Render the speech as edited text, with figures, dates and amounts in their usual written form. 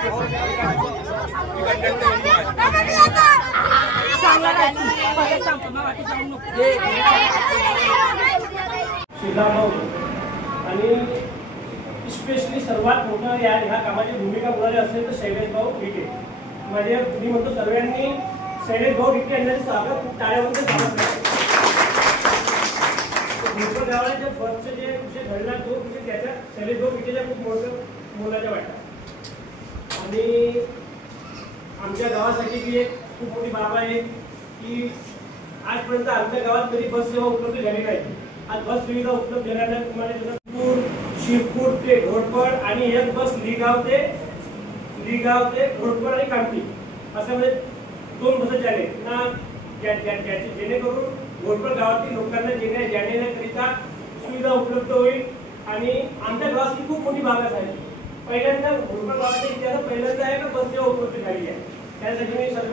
आणि स्पेशली सर्वात मोठं ह्या कामाची भूमिका बोलायची असेल तर शैलेश भाऊ विखे. म्हणजे मी म्हणतो सर्वांनी शैलेश भाऊ विखे यांच्याशी स्वागत टाळ्यामध्ये स्वागत करा. भोकर गावाच्या बसचं जे विषय घडला तो विषय त्याच्या शैलेश भाऊ विखेच्या खूप मोलाच्या वाटतात. आणि आमच्या गावासाठी ती एक खूप मोठी बाब आहे की आजपर्यंत आमच्या गावात कधी बस सेवा उपलब्ध झाली नाही. आज बस सुविधा उपलब्ध झाल्याने तुम्हाला शिरपूर ते घोडपड आणि एक बस लिगाव ते घोडपड आणि कामठी अशा मध्ये 2 बस झाले ना, जेणेकरून घोडपड गावातील लोकांना जाण्याकरिता सुविधा उपलब्ध होईल. आणि आमच्या गावाची खूप मोठी बागात आहे. पहिल्यांदा घोडपड गावाच्या इतिहासात पहिल्यांदा आहे का बस सेवा उपलब्ध झाली आहे. त्यासाठी मी सर्व